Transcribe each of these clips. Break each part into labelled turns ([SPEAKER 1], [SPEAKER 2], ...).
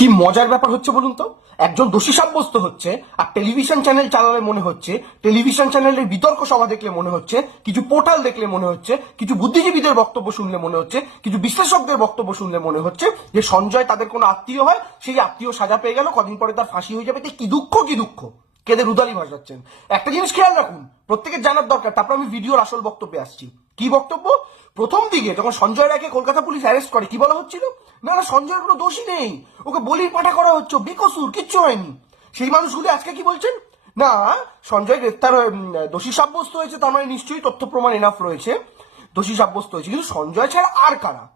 [SPEAKER 1] কি মজার ব্যাপার হচ্ছে বলুন তো? একজন দোষী সাব্যস্ত হচ্ছে, আর টেলিভিশন চ্যানেল চালালে মনে হচ্ছে, টেলিভিশন চ্যানেলের বিতর্ক সভা দেখলে মনে হচ্ছে, কিছু পোর্টাল দেখলে মনে হচ্ছে, কিছু বুদ্ধিজীবীদের বক্তব্য শুনলে মনে হচ্ছে, কিছু বিশ্লেষকদের বক্তব্য শুনলে মনে হচ্ছে যে সঞ্জয় তাদের কোনো আত্মীয় হয়, সেই আত্মীয় সাজা পেয়ে গেল, কদিন পরে তার ফাঁসি হয়ে যাবে। কি দুঃখ কি দুঃখ? কেদের রুদালি ভাসাচ্ছেন। একটা জিনিস খেয়াল রাখুন, প্রত্যেকের জানার দরকার, তারপর আমি ভিডিওর আসল বক্তব্যে আসছি। কি বক্তব্য? প্রথম দিকে যখন সঞ্জয় রায়কে কলকাতা পুলিশ অ্যারেস্ট করে, কি বলা হচ্ছিল? না না, সঞ্জয়ের কোনো দোষী নেই। ওকে বলির পাঠা করা হচ্ছে, বেকসুর, কিচ্ছু হয়নি। সেই মানুষগুলি আজকে কি বলছেন? না, সঞ্জয় গ্রেফতার দোষী সাব্যস্ত হয়েছে, তার মানে নিশ্চয়ই তথ্য প্রমাণ এনাফ রয়েছে। দোষী সাব্যস্ত হয়েছে, কিন্তু সঞ্জয় ছাড়া আর কারা?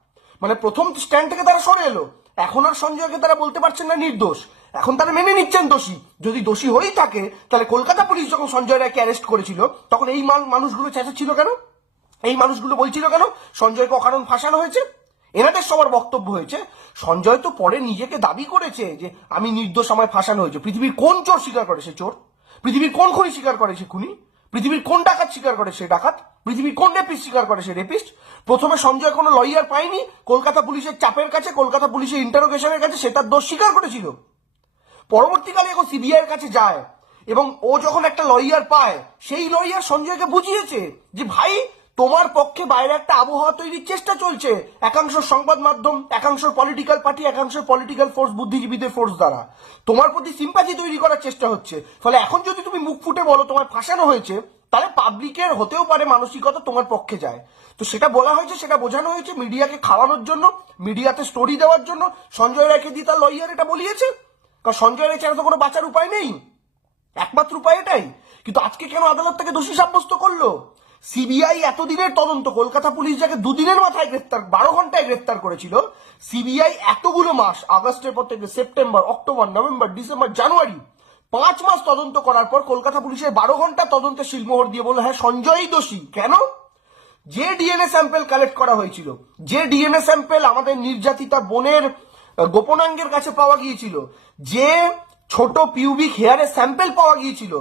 [SPEAKER 1] মানে প্রথম স্ট্যান্ড থেকে তারা সরে এলো। এখন আর সঞ্জয়কে তারা বলতে পারছেন না নির্দোষ। এখন তারা মেনে নিচ্ছেন দোষী। যদি দোষী হয়েই থাকে, তাহলে কলকাতা পুলিশ যখন সঞ্জয় রায়কে অ্যারেস্ট করেছিল, তখন এই মান- মানুষগুলো চেঁচাচ্ছিল কেন? এই মানুষগুলো বলছিল কেন? সঞ্জয়কে অকারণ ফাঁসানো হয়েছে? এনাদের সবার বক্তব্য হয়েছে, সঞ্জয় তো পরে নিজেকে দাবি করেছে যে, আমি নির্দোষ, আমায় ফাঁসানো হয়েছে। পৃথিবীর কোন চোর স্বীকার করে সে চোর? পৃথিবীর কোন খুনি স্বীকার করে সে খুনি? পৃথিবীর কোন ডাকাত স্বীকার করে সে ডাকাত? পৃথিবীর কোন রেপিস্ট স্বীকার করে সে রেপিস্ট? প্রথমে সঞ্জয় কোনো লয়ার পায়নি, কলকাতা পুলিশের চাপের কাছে, কলকাতা পুলিশের ইন্টারোগেশনের কাছে সে তার দোষ স্বীকার করেছিল। পরবর্তীকালে এখন সিবিআই এর কাছে যায় এবং ও যখন একটা লয়ার পায়, সেই লয়ার সঞ্জয়কে বুঝিয়েছে যে, ভাই তোমার পক্ষে বাইরে একটা আবহাওয়া তৈরির চেষ্টা চলছে। একাংশ সংবাদ মাধ্যম, একাংশ পলিটিক্যাল পার্টি একাংশ পলিটিক্যাল ফোর্স বুদ্ধিজীবীদের ফোর্স দ্বারা। তোমার প্রতি সিম্পাথি তৈরি করার চেষ্টা হচ্ছে। ফলে এখন যদি তুমি মুখ ফুটে বলো তোমার ফাঁসানো হয়েছে, তাহলে পাবলিকের হতেও পারে মানসিকতা তোমার পক্ষে যায়। তো সেটা বলা হয়েছে, সেটা বোঝানো হয়েছে মিডিয়াকে খাওয়ানোর জন্য, মিডিয়াতে স্টোরি দেওয়ার জন্য। সঞ্জয় রায়কে দিয়ে তার লয়ার এটা বলিয়েছে। কারণ সঞ্জয় রায় ছাড়া তো কোনো বাঁচার উপায় নেই। একমাত্র উপায় এটাই। কিন্তু আজকে কেন আদালত তাকে দোষী সাব্যস্ত করল? সিবিআই এতদিনের তদন্ত, কলকাতা পুলিশ যাকে দুদিনের মাথায় গ্রেফতার, বারো ঘন্টায় গ্রেফতার করেছিল, সিবিআই এতগুলো মাস, আগস্টের পর থেকে September, October, November, December, January, পাঁচ মাস তদন্ত করার পর কলকাতা পুলিশের বারো ঘণ্টা তদন্তে শিলমোহর দিয়ে বলল হ্যাঁ সঞ্জয়ই দোষী। কেন? যে ডিএনএ স্যাম্পেল কালেক্ট করা হয়েছিল, যে ডিএনএ স্যাম্পেল আমাদের নির্যাতিতা বোনের গোপনাঙ্গের কাছে পাওয়া গিয়েছিল, যে ছোট পিউবিক হেয়ারের স্যাম্পেল পাওয়া গিয়েছিল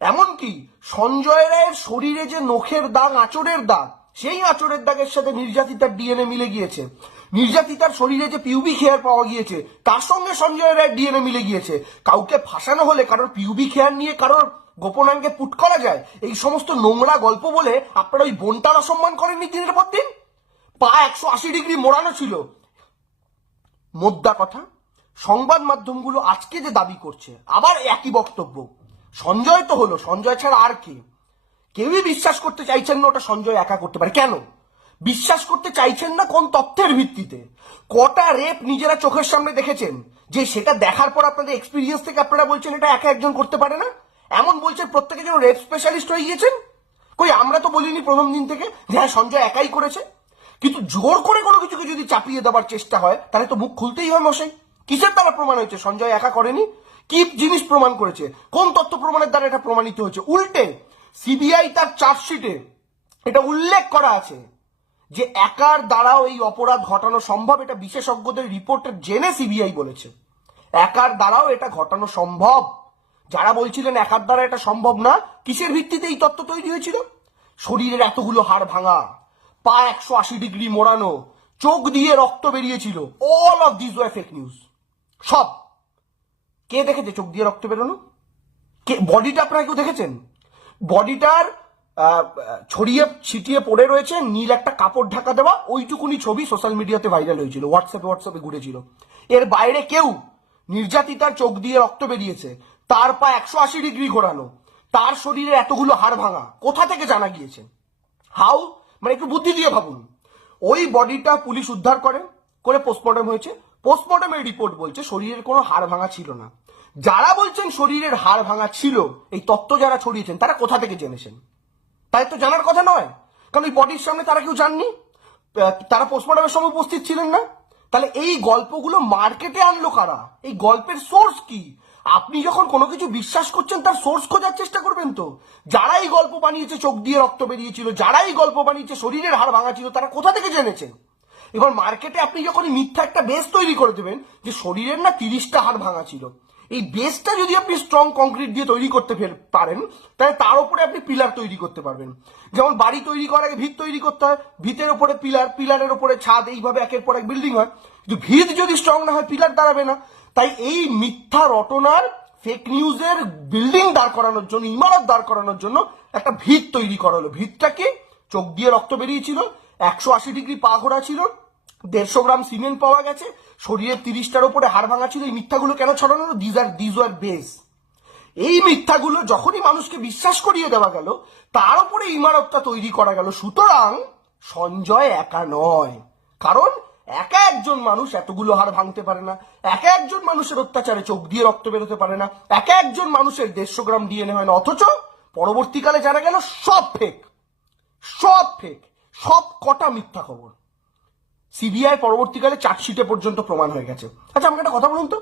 [SPEAKER 1] এমনকি সঞ্জয় রায়ের শরীরে যে নখের দাগ, আঁচড়ের দাগ, সেই আঁচড়ের দাগের সাথে নির্যাতিতার ডিএনএ মিলে গিয়েছে। নির্যাতিতার শরীরে যে পিউবিক হেয়ার পাওয়া গিয়েছে, তার সঙ্গে সঞ্জয় রায়ের ডিএনএ মিলে গিয়েছে। কাউকে ফাঁসানো হলে, কারোর পিউবিক হেয়ার নিয়ে কারোর গোপনাঙ্গে পুট করা যায়, এই সমস্ত নোংরা গল্প বলে আপনারা ওই বোনটার অসম্মান করেননি দিনের পর দিন? পা একশো আশি ডিগ্রি মোড়ানো ছিল। মোদ্দা কথা, সংবাদ মাধ্যমগুলো আজকে যে দাবি করছে, আবার একই বক্তব্য। সঞ্জয় তো হলো, সঞ্জয় ছাড়া আর কে? কেউই বিশ্বাস করতে চাইছেন না ওটা সঞ্জয় একা করতে পারে। কেন? বিশ্বাস করতে চাইছেন না কোন তথ্যের ভিত্তিতে? কটা রেপ নিজেরা চোখের সামনে দেখেছেন? যে সেটা দেখার পর আপনাদের এক্সপিরিয়েন্স থেকে আপনারা বলছেন এটা একা একজন করতে পারে না? এমন বলছেন প্রত্যেকে যেন রেপ স্পেশালিস্ট হয়ে গিয়েছেন? কই, আমরা তো বলিনি প্রথম দিন থেকে যে হ্যাঁ সঞ্জয় একাই করেছে। কিন্তু জোর করে কোনো কিছুকে যদি চাপিয়ে দেওয়ার চেষ্টা হয়, তাহলে তো মুখ খুলতেই হয় মশাই। কিসের তারা প্রমাণ হয়েছে? সঞ্জয় একা করেনি? কি জিনিস প্রমাণ করেছে? কোন তথ্য প্রমাণের দ্বারা এটা প্রমাণিত হয়েছে? উল্টে, সিবিআই তার চার্জশিটে এটা উল্লেখ করা আছে যে একার দ্বারাও এই অপরাধ ঘটানো সম্ভব, এটা বিশেষজ্ঞদের রিপোর্টে জেনে সিবিআই বলেছে। একার দ্বারাও এটা ঘটানো সম্ভব। যারা বলছিলেন একার দ্বারা এটা সম্ভব না, কিসের ভিত্তিতে এই তত্ত্ব তৈরি হয়েছিল? শরীরের এতগুলো হাড় ভাঙা, পা একশো আশি ডিগ্রি মোড়ানো, চোখ দিয়ে রক্ত বেরিয়েছিল all of this war fake news সব। কে দেখেছে চোখ দিয়ে রক্ত বেরোনো? কে বডিটা আপনারা কেউ দেখেছেন? বডিটার ছড়িয়ে ছিটিয়ে পড়ে রয়েছে, নীল একটা কাপড় ঢাকা দেওয়া, ওইটুকুনি ছবি সোশ্যাল মিডিয়াতে ভাইরাল হয়েছিল হোয়াটসঅ্যাপে হোয়াটসঅ্যাপে ঘুরেছিল। এর বাইরে কেউ নির্যাতিতার চোখ দিয়ে রক্ত বেরিয়েছে, তার পা একশো আশি ডিগ্রি ঘোরানো তার শরীরে এতগুলো হাড় ভাঙা, কোথা থেকে জানা গিয়েছে? হাউ মানে একটু বুদ্ধি দিয়ে ভাবুন। ওই বডিটা পুলিশ উদ্ধার করে করে পোস্টমর্টম হয়েছে পোস্টমর্টমের রিপোর্ট বলছে, শরীরের কোনো হাড় ভাঙা ছিল না। যারা বলছেন শরীরের হাড় ভাঙা ছিল, এই তত্ত্ব যারা ছড়িয়েছেন, তারা কোথা থেকে জেনেছেন? তাই তো জানার কথা নয়। কারণ ওই বডির সামনে তারা কেউ জাননি তারা পোস্টমর্টমের সময় উপস্থিত ছিলেন না। তাহলে এই গল্পগুলো মার্কেটে আনলো কারা? এই গল্পের সোর্স কি? আপনি যখন কোনো কিছু বিশ্বাস করছেন, তার সোর্স খোঁজার চেষ্টা করবেন তো। যারা এই গল্প বানিয়েছে, চোখ দিয়ে রক্ত বেরিয়েছিল, যারা এই গল্প বানিয়েছে, শরীরের হাড় ভাঙা ছিল, তারা কোথা থেকে জেনেছেন? এবার মার্কেটে আপনি যখন মিথ্যা একটা বেস তৈরি করে দেবেন, যে শরীরের না তিরিশটা হাড় ভাঙা ছিল এই বেসটা যদি আপনি স্ট্রং কংক্রিট দিয়ে তৈরি করতে পারেন, তাহলে তার উপরে আপনি পিলার তৈরি করতে পারবেন। যেমন বাড়ি তৈরি করার আগে ভিত তৈরি করতে হয়, ভিতের উপরে পিলার পিলারের উপরে ছাদ, এইভাবে একের পর এক বিল্ডিং হয়। কিন্তু ভিত যদি স্ট্রং না হয় পিলার দাঁড়াবে না। তাই এই মিথ্যা রটনার ফেক নিউজের বিল্ডিং দাঁড় করানোর জন্য, ইমারত দাঁড় করানোর জন্য একটা ভিত তৈরি করা হলো। ভিতটা কি? চোখ দিয়ে রক্ত বেরিয়েছিল, একশো আশি ডিগ্রি পা ঘোরা ছিল দেড়শো গ্রাম সিমেন্ট পাওয়া গেছে শরীরের তিরিশটার উপরে হাড় ভাঙা ছিল, এই মিথ্যাগুলো কেন ছড়ানো these are these are base এই মিথ্যাগুলো যখনই মানুষকে বিশ্বাস করিয়ে দেওয়া গেল, তার উপরে ইমারতটা তৈরি করা গেল। সুতরাং সঞ্জয় একা নয়। কারণ একা একজন মানুষ এতগুলো হার ভাঙতে পারে না, একা একজন মানুষের অত্যাচারে চোখ দিয়ে রক্ত বেরোতে পারে না, একা একজন মানুষের দেড়শো গ্রাম ডিএনএ হয় না। অথচ পরবর্তীকালে জানা গেল সব ফেক সব ফেক সব কটা মিথ্যা খবর। সিবিআই পরবর্তীকালে চার্জশিটে পর্যন্ত প্রমাণ হয়ে গেছে। আচ্ছা আমাকে একটা কথা বলুন তো।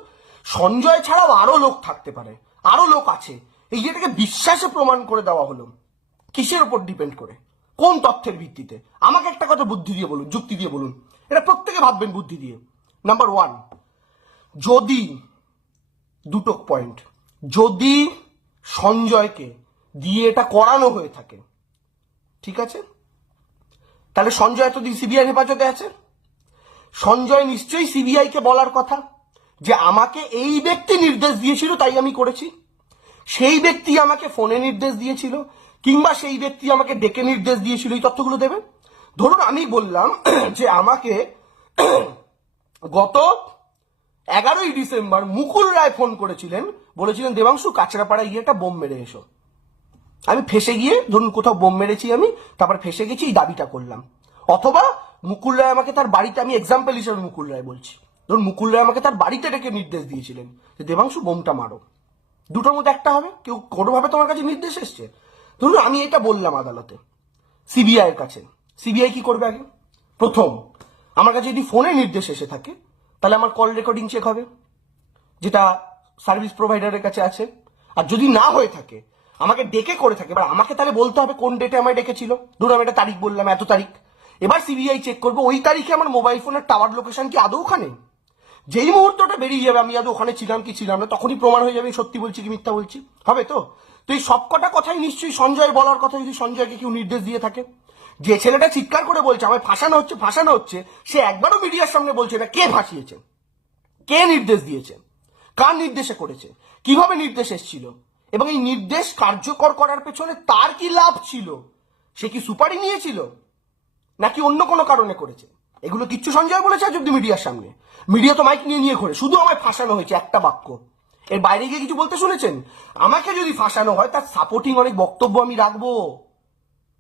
[SPEAKER 1] সঞ্জয় ছাড়াও আরও লোক থাকতে পারে, আরও লোক আছে। এই যেটাকে বিশ্বাসে প্রমাণ করে দেওয়া হলো, কিসের উপর ডিপেন্ড করে? কোন তথ্যের ভিত্তিতে? আমাকে একটা কথা বুদ্ধি দিয়ে বলুন, যুক্তি দিয়ে বলুন। এটা প্রত্যেকে ভাববেন বুদ্ধি দিয়ে। নাম্বার ওয়ান যদি, দুটো পয়েন্ট যদি সঞ্জয়কে দিয়ে এটা করানো হয়ে থাকে, ঠিক আছে? তাহলে সঞ্জয় এতদিন সিবিআই হেফাজতে আছে? সঞ্জয় নিশ্চয়ই সিবিআই কে বলার কথা যে আমাকে এই ব্যক্তি নির্দেশ দিয়েছিল, তাই আমি করেছি। সেই ব্যক্তি আমাকে ফোনে নির্দেশ দিয়েছিল, কিংবা সেই ব্যক্তি আমাকে ডেকে নির্দেশ দিয়েছিল, এই তথ্যগুলো দেবে। ধরুন, আমি বললাম যে আমাকে গত এগারোই ডিসেম্বর মুকুল রায় ফোন করেছিলেন, বলেছিলেন, দেবাংশু কাছড়াপাড়া গিয়ে একটা বোম মেরে এসো। আমি ফেসে গিয়ে, ধরুন, কোথাও বোম মেরেছি আমি, তারপর ফেসে গেছি, এই দাবিটা করলাম। অথবা মুকুল রায় আমাকে তার বাড়িতে, আমি এক্সাম্পল হিসেবে মুকুল রায় বলছি। ধরুন মুকুল রায় আমাকে তার বাড়িতে ডেকে নির্দেশ দিয়েছিলেন যে, দেবাংশু, বোমটা মারো। দুটোর মধ্যে একটা হবে? কেউ কোনোভাবে তোমার কাছে নির্দেশ এসছে? ধরুন আমি এটা বললাম আদালতে সিবিআই এর কাছে। সিবিআই কি করবে আগে? প্রথম, আমার কাছে যদি ফোনে নির্দেশ এসে থাকে, তাহলে আমার কল রেকর্ডিং চেক হবে, যেটা সার্ভিস প্রোভাইডারের কাছে আছে। আর যদি না হয়ে থাকে, আমাকে ডেকে করে থাকে, এবার আমাকে তাহলে বলতে হবে কোন ডেটে আমায় ডেকেছিল। ধরুন আমি একটা তারিখ বললাম, এত তারিখ। এবার সিবিআই চেক করবে, ওই তারিখে আমার মোবাইল ফোনের টাওয়ার লোকেশন কি আদৌ ওখানে? যেই মুহূর্তটা বেরিয়ে যাবে, আমি আদৌ ওখানে ছিলাম কি ছিলাম না, তখনই প্রমাণ হয়ে যাবে সত্যি বলছি কি মিথ্যা বলছি। হবে তো? তো এই সবকটা কথাই নিশ্চয়ই সঞ্জয় বলার কথা, যদি সঞ্জয়কে কেউ নির্দেশ দিয়ে থাকে। যে ছেলেটা চিৎকার করে বলছে, আমায় ফাঁসানো হচ্ছে ফাঁসানো হচ্ছে, সে একবারও মিডিয়ার সামনে বলছে না কে ফাঁসিয়েছে? কে নির্দেশ দিয়েছে? কার নির্দেশে করেছে? কীভাবে নির্দেশ এসেছিল? এবং এই নির্দেশ কার্যকর করার পেছনে তার কি লাভ ছিল? সে কি সুপারি নিয়েছিল? নাকি অন্য কোনো কারণে করেছে? এগুলো কিচ্ছু সঞ্জয় বলেছে আজ মিডিয়ার সামনে। মিডিয়া তো মাইক নিয়ে নিয়ে ঘোরে, শুধু আমায় ফাঁসানো হয়েছে একটা বাক্য। এর বাইরে গিয়ে কিছু বলতে শুনেছেন? আমাকে যদি ফাঁসানো হয়, তার সাপোর্টিং অনেক বক্তব্য আমি রাখব।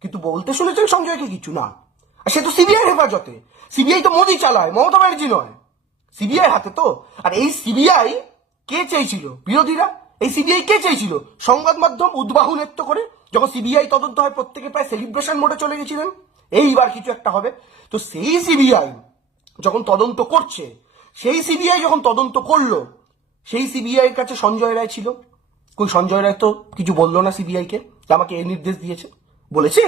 [SPEAKER 1] কিন্তু বলতে শুনেছেন সঞ্জয়কে কিছু না। আর সে তো সিবিআই হেফাজতে। সিবিআই তো মোদি চালায়, মমতা ব্যানার্জি নয়। সিবিআই হাতে তো। আর এই সিবিআই কে চেয়েছিল? বিরোধীরা? এই সিবিআই কে চেয়েছিল? সংবাদ মাধ্যম উদ্বাহু নৃত্য করে, যখন সিবিআই তদন্ত হয়, প্রত্যেকে প্রায় সেলিব্রেশন মোডে চলে গেছিলেন। এইবার কিছু একটা হবে। তো সেই সিবিআই যখন তদন্ত করছে, সেই সিবিআই যখন তদন্ত করল, সেই সিবিআই এর কাছে সঞ্জয় রায় ছিল। কই, সঞ্জয় রায় তো কিছু বলল না সিবিআই কে আমাকে এই নির্দেশ দিয়েছে। বলেছে?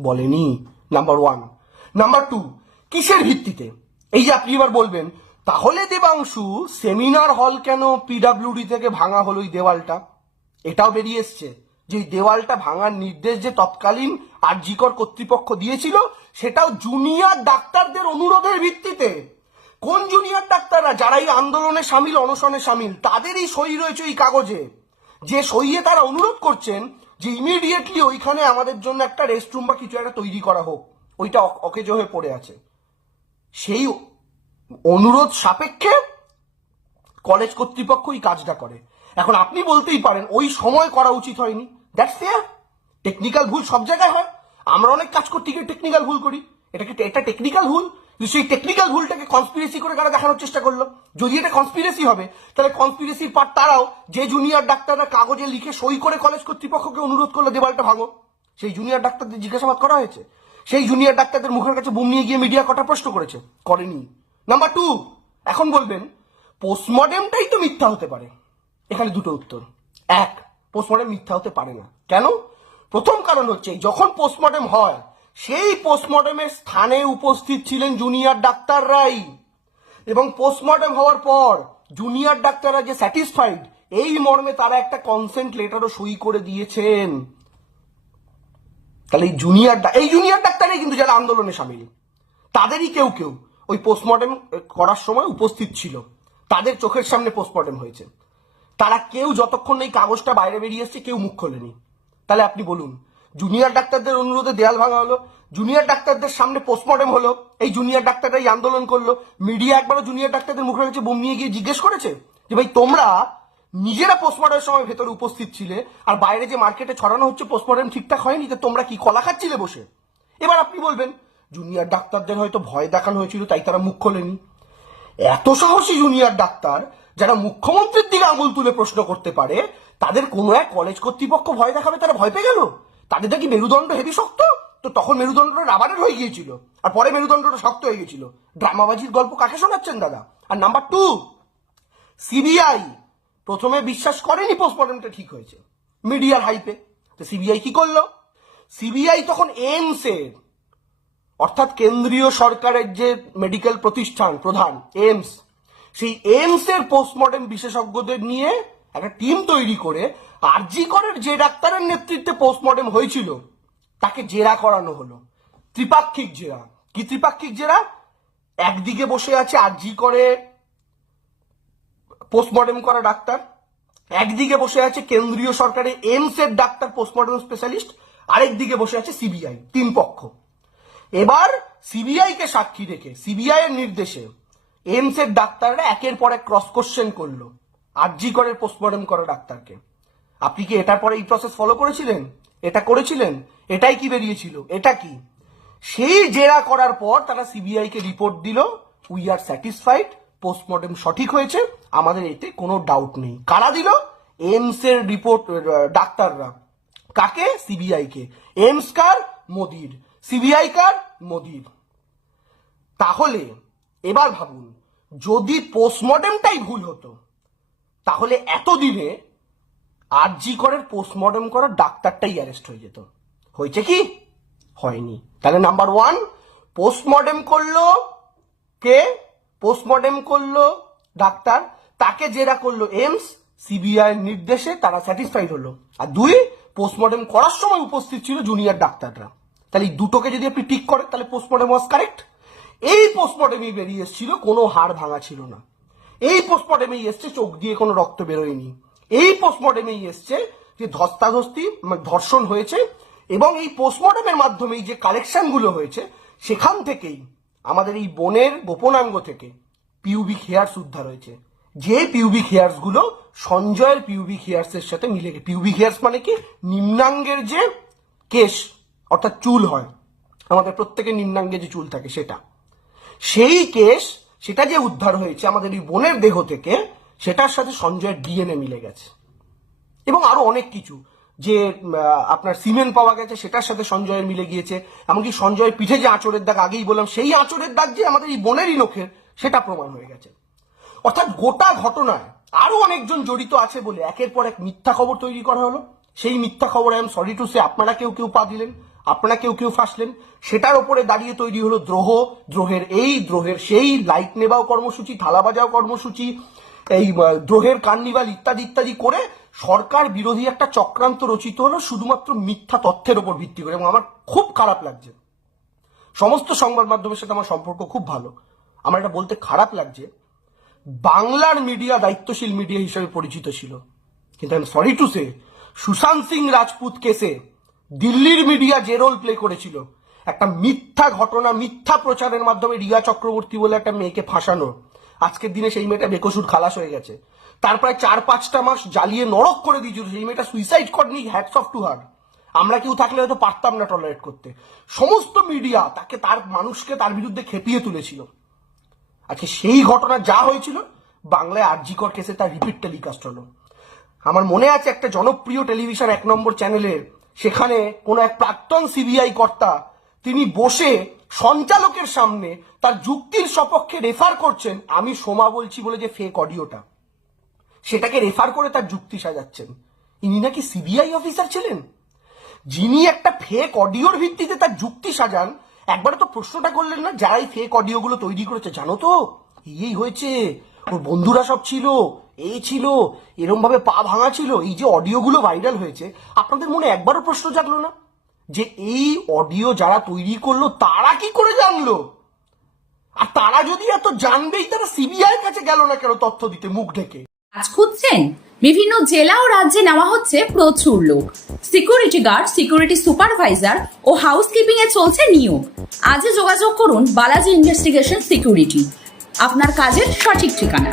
[SPEAKER 1] বলেনি। নাম্বার ওয়ান নাম্বার টু কিসের ভিত্তিতে? এই যে আপনি এবার বলবেন, তাহলে দেবাংশু সেমিনার হল কেন পিডাব্লিউডি থেকে ভাঙা হলো ওই দেওয়ালটা? এটাও বেরিয়ে এসছে। যে দেওয়ালটা ভাঙার নির্দেশ যে তৎকালীন আরজিকর কর্তৃপক্ষ দিয়েছিল, সেটাও জুনিয়র ডাক্তারদের অনুরোধের ভিত্তিতে। কোন জুনিয়র ডাক্তাররা যারা এই আন্দোলনে সামিল, অনশনে সামিল, তাদেরই সই রয়েছে এই কাগজে। যে সইয়ে তারা অনুরোধ করছেন যে ইমিডিয়েটলি ওইখানে আমাদের জন্য একটা রেস্টরুম বা কিছু একটা তৈরি করা হোক, ওইটা অকেজ হয়ে পড়ে আছে। সেই অনুরোধ সাপেক্ষে কলেজ কর্তৃপক্ষ এই কাজটা করে। এখন আপনি বলতেই পারেন, ওই সময় করা উচিত হয়নি। দ্যাটস ফেয়ার টেকনিক্যাল ভুল সব জায়গায় হয়। আমরা অনেক কাজ করতে গিয়ে টেকনিক্যাল ভুল করি। এটাকে এটা টেকনিক্যাল ভুল? সেই টেকনিক্যাল ভুলটাকে কনস্পিরেসি করে কারা দেখানোর চেষ্টা করল? যদি এটা কনস্পিরেসি হবে, তাহলে কনস্পিরেসির পার্ট তারাও যে জুনিয়র ডাক্তাররা কাগজে লিখে সই করে কলেজ কর্তৃপক্ষকে অনুরোধ করল, দেওয়ালটা ভাঙো। সেই জুনিয়র ডাক্তারদের জিজ্ঞাসাবাদ করা হয়েছে? সেই জুনিয়র ডাক্তারদের মুখের কাছে বুম নিয়ে গিয়ে মিডিয়া কটা প্রশ্ন করেছে? করেনি। নাম্বার টু এখন বলবেন পোস্টমর্টেমটাই তো মিথ্যা হতে পারে। এখানে দুটো উত্তর। এক পোস্টমর্টেম মিথ্যা হতে পারে না। কেন? প্রথম কারণ হচ্ছে, যখন পোস্টমর্টেম হয়, সেই পোস্টমর্টেমের স্থানে উপস্থিত ছিলেন জুনিয়র ডাক্তাররাই। এবং পোস্টমর্টেম হওয়ার পর জুনিয়র ডাক্তাররা যে স্যাটিসফাইড এই মর্মে তারা একটা কনসেন্ট লেটারও সই করে দিয়েছেন। তাহলে এই জুনিয়র এই জুনিয়র ডাক্তারই কিন্তু যারা আন্দোলনে সামিল। তাদেরই কেউ কেউ ওই পোস্টমর্টেম করার সময় উপস্থিত ছিল। তাদের চোখের সামনে পোস্টমর্টেম হয়েছে। তারা কেউ যতক্ষণ এই কাগজটা বাইরে বেরিয়ে এসছে, কেউ মুখ খোলেনি। তাহলে আপনি বলুন জুনিয়র ডাক্তারদের অনুরোধে দেয়াল ভাঙা হলো জুনিয়র ডাক্তারদের সামনে পোস্টমর্টেম হলো, এই জুনিয়র ডাক্তাররাই আন্দোলন করল মিডিয়া একবারও জুনিয়র ডাক্তারদের মুখে কাছে বোম নিয়ে গিয়ে জিজ্ঞেস করেছে? যে ভাই, তোমরা নিজেরা পোস্টমর্টেমের সময় ভেতরে উপস্থিত ছিলে, আর বাইরে যে মার্কেটে ছড়ানো হচ্ছে পোস্টমর্টেম ঠিকঠাক হয়নি, তো তোমরা কি কলা খাচ্ছিলে বসে? এবার আপনি বলবেন জুনিয়র ডাক্তারদের হয়তো ভয় দেখানো হয়েছিল, তাই তারা মুখ খোলেনি। এত সাহসী জুনিয়র ডাক্তার যারা মুখ্যমন্ত্রীর দিকে আঙুল তুলে প্রশ্ন করতে পারে, তাদের কোনো এক কলেজ কর্তৃপক্ষ ভয় দেখাবে, তারা ভয় পেয়ে গেল? তাদের কি মেরুদণ্ড হেভি শক্ত? তো তখন মেরুদণ্ডটা রাবারের হয়ে গিয়েছিল। আর পরে মেরুদণ্ডটা শক্ত হয়ে গিয়েছিল। ড্রামাবাজির গল্প কাকে শোনাচ্ছেন, দাদা? আর নাম্বার টু সিবিআই প্রথমে বিশ্বাস করেনি পোস্টমর্টমটা ঠিক হয়েছে মিডিয়ার হাইপে তো সিবিআই কি করল? সিবিআই তখন এইমস এর অর্থাৎ কেন্দ্রীয় সরকারের যে মেডিকেল প্রতিষ্ঠান প্রধান, এইমস, সেই এইমস এর পোস্টমর্টেম বিশেষজ্ঞদের নিয়ে একটা টিম তৈরি করে আরজি করের যে ডাক্তারের নেতৃত্বে পোস্টমর্টেম হয়েছিল, তাকে জেরা করানো হলো। ত্রিপাক্ষিক জেরা। কি ত্রিপাক্ষিক জেরা? একদিকে বসে আছে আরজি করে পোস্টমর্টেম করা ডাক্তার, একদিকে বসে আছে কেন্দ্রীয় সরকারের এইমস এর ডাক্তার পোস্টমর্টেম স্পেশালিস্ট আরেক দিকে বসে আছে সিবিআই, তিন পক্ষ। এবার সিবিআই কে সাক্ষী রেখে সিবিআই এর নির্দেশে এইমস এর ডাক্তাররা একের পর এক ক্রস কোশ্চেন করল, আরজি করে পোস্টমর্টম করা ডাক্তারকে। আপনি কি এটার পরে এই প্রসেস ফলো করেছিলেন? এটা করেছিলেন? এটাই কি বেরিয়েছিল? এটা কি? সেই জেরা করার পর তারা সিবিআই কে রিপোর্ট দিল উই আর স্যাটিসফাইড পোস্টমর্টম সঠিক হয়েছে, আমাদের এতে কোনো ডাউট নেই। কারা দিল? এইমস এর রিপোর্ট ডাক্তাররা। কাকে? সিবিআই কে। এইমস কার? মোদির। সিবিআই কার? মোদির। তাহলে এবার ভাবুন, যদি পোস্টমর্টেমটাই ভুল হতো, তাহলে এতদিনে আরজি করের পোস্টমর্টেম করার ডাক্তারটাই অ্যারেস্ট হয়ে যেত। হয়েছে কি? হয়নি। তাহলে নাম্বার ওয়ান পোস্টমর্টেম করল কে? পোস্টমর্টেম করল ডাক্তার। তাকে জেরা করল এইমস সিবিআই নির্দেশে তারা স্যাটিসফাইড হলো। আর দুই পোস্টমর্টেম করার সময় উপস্থিত ছিল জুনিয়র ডাক্তাররা। তাহলে এই দুটোকে যদি আপনি টিক করেন, তাহলে পোস্টমর্টেম ওয়াজ কারেক্ট এই পোস্টমর্টেমই বেরিয়ে এসেছিল, কোনো হাড় ভাঙা ছিল না। এই পোস্টমর্টেমেই এসছে, চোখ দিয়ে কোনো রক্ত বেরোয়নি। এই পোস্টমর্টেমেই এসছে যে ধস্তাধস্তি মানে ধর্ষণ হয়েছে, এবং এই পোস্টমর্টেমের মাধ্যমে যে কালেকশনগুলো হয়েছে, সেখান থেকেই আমাদের এই বনের গোপনাঙ্গ থেকে পিউবিক হেয়ার্স উদ্ধার হয়েছে। যে পিউবিক হেয়ার্সগুলো সঞ্জয়ের পিউবিক হেয়ার্স এর সাথে মিলে গেছে পিউবিক হেয়ার্স মানে কি? নিম্নাঙ্গের যে কেশ অর্থাৎ চুল হয়। আমাদের প্রত্যেকের নিম্নাঙ্গে যে চুল থাকে সেটা। সেই কেস, সেটা যে উদ্ধার হয়েছে আমাদের এই বোনের দেহ থেকে, সেটার সাথে সঞ্জয়ের ডিএনএ মিলে গেছে। এবং আরও অনেক কিছু। যে আপনার সিমেন্ট পাওয়া গেছে, সেটার সাথে সঞ্জয়ের মিলে গিয়েছে। এমনকি সঞ্জয়ের পিঠে যে আঁচড়ের দাগ, আগেই বললাম, সেই আঁচড়ের দাগ যে আমাদের এই বোনেরই নখের, সেটা প্রমাণ হয়ে গেছে। অর্থাৎ গোটা ঘটনায় আরও অনেকজন জড়িত আছে বলে একের পর এক মিথ্যা খবর তৈরি করা হলো। সেই মিথ্যা খবর I am sorry to say, আপনারা কেউ কেউ পা দিলেন। আপনারা কেউ ফাঁসলেন। সেটার উপরে দাঁড়িয়ে তৈরি হলো দ্রোহ, দ্রোহের এই, দ্রোহের সেই লাইট নেবাও কর্মসূচি, থালা বাজাও কর্মসূচি, এই দ্রোহের কার্নিভাল ইত্যাদি ইত্যাদি করে সরকার বিরোধী একটা চক্রান্ত রচিত হলো শুধুমাত্র মিথ্যা তথ্যের উপর ভিত্তি করে এবং আমার খুব খারাপ লাগছে। সমস্ত সংবাদ মাধ্যমের সাথে আমার সম্পর্ক খুব ভালো। আমার এটা বলতে খারাপ লাগছে। বাংলার মিডিয়া দায়িত্বশীল মিডিয়া হিসেবে পরিচিত ছিল। কিন্তু আমি sorry to say Sushant Singh Rajput কেসে দিল্লির মিডিয়া যে রোল প্লে করেছিল। একটা মিথ্যা ঘটনা, মিথ্যা প্রচারের মাধ্যমে রিয়া চক্রবর্তী বলে একটা মেয়েকে ফাঁসানো। আজকের দিনে সেই মেয়েটা বেকসুর খালাস হয়ে গেছে। তার প্রায় চার পাঁচটা মাস জ্বালিয়ে নরক করে দিয়েছিল। সেই মেয়েটা সুইসাইড করেনি হ্যাটস অফ টু হার আমরা কেউ থাকলে হয়তো পারতাম না টলারেট করতে। সমস্ত মিডিয়া তাকে, তার মানুষকে তার বিরুদ্ধে খেপিয়ে তুলেছিল। আজকে সেই ঘটনা যা হয়েছিল, বাংলায় আরজিকর কেসে তার রিপিট টেলিকাস্ট হলো। আমার মনে আছে একটা জনপ্রিয় টেলিভিশন এক নম্বর চ্যানেলের সেখানে কোন এক প্রাক্তন সিবিআই কর্তা, তিনি বসে সঞ্চালকের সামনে তার যুক্তির সপক্ষে রেফার করছেন, আমি সোমা বলছি বলে যে ফেক অডিওটা সেটাকে রেফার করে তার যুক্তি সাজাচ্ছেন। ইনি নাকি সিবিআই অফিসার ছিলেন? যিনি একটা ফেক অডিওর ভিত্তিতে তার যুক্তি সাজান, একবারে তো প্রশ্নটা করলেন না, যারাই ফেক অডিওগুলো তৈরি করেছে, জানো তো? এই হয়েছে। ওর বন্ধুরা সব ছিল। এই ছিল এরম ভাবে পা ভাঙা ছিল, এই যে অডিওগুলো ভাইরাল হয়েছে, আপনাদের মনে একবারও প্রশ্ন জাগলো না? যে এই অডিও যারা তৈরি করল, তারা কি করে জানলো? আর তারা যদি এত জানবেই, তারা সিবিআই কাছে গেল না কেন তথ্য দিতে, মুখ ঢেকে?
[SPEAKER 2] কাজ খুঁজছেন? বিভিন্ন জেলা ও রাজ্যে নেওয়া হচ্ছে প্রচুর লোক। সিকিউরিটি গার্ড সিকিউরিটি সুপারভাইজার ও হাউসকিপিং এ চলছে নিয়োগ। আজই যোগাযোগ করুন বালাজি ইনভেস্টিগেশন সিকিউরিটি আপনার কাজের সঠিক ঠিকানা।